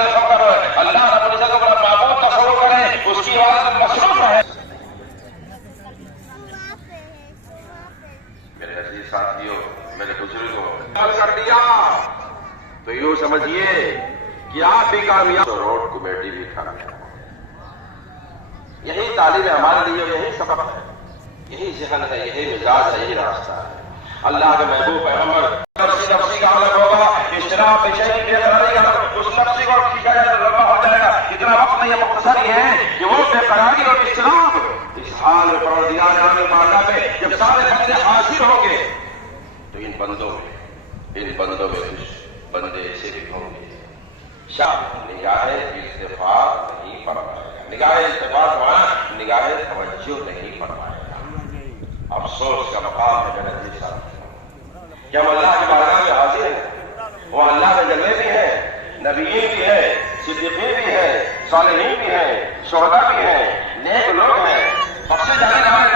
فقر اللہ رب العزت کو اپنا معبود تصور کریں، اس کی عبادت میں مصروف رہیں۔ میرے عزیز ساتھیوں، میرے بزرگوں، کر دیا تو یوں سمجھیے کہ آپ بھی کامیاب، روڈ کمیٹی بھی کامیاب۔ یہی تعلیم ہے ہمارے لیے، یہی سبق ہے، یہی ذہن ہے، یہی مزاج ہے، یہی راستہ ہے۔ اللہ کے محبوب پیغمبر نفسی کا الگ ہوگا، اجتناب بشیء بے قراری کا، اس نفسی کو کھینچا جائے تو لمبا ہو جائے گا۔ اتنا وقت نہیں ہے، مختصر ہی ہے کہ وہ بے قراری اور اجتناب اس حال میں پروردگار جان مالا پہ جب سارے بندے حاضر ہوں گے تو ان بندوں میں کچھ بندے ایسے بھی ہوں گے نگاہ التفات نہیں فرمائے گا، نگاہ التفات ہمارا نگاہ توجہ نہیں فرمائے گا۔ افسوس کا مقام ہے میرے عزیز ساتھیوں کہ ہم اللہ کی بارگاہ میں حاضر ہیں، وہ اللہ کے جلوے بھی ہیں، نبیین بھی ہیں، صدیقین بھی ہیں، صالحین بھی ہیں، شہداء بھی ہیں، نیک لوگ ہیں، بخشے جانے والے